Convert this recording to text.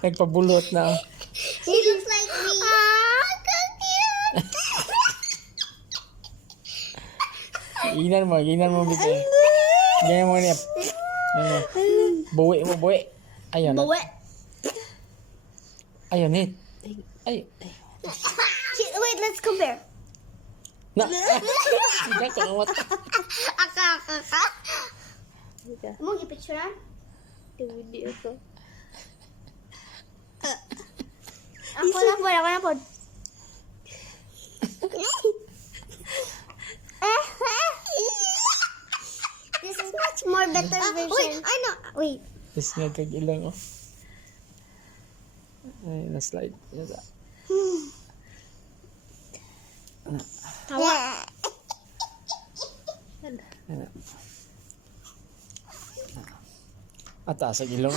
Nagpabulot na. She looks like me. Ah, so cute. Ginan mo bigay. Ganyan mo nip. Buwi mo, buwi. Ayun. Bawi. Ayun, Nip. Ay. Wait, let's compare. Na. Sige, kawat. Aka. Mo gipicturean? Video ko. Ako na po. This is much more better version. Wait, ano? Wait. Tapos nga kag-ilang, oh. Ay, na-slide. Tawa. Ataas ang ilong.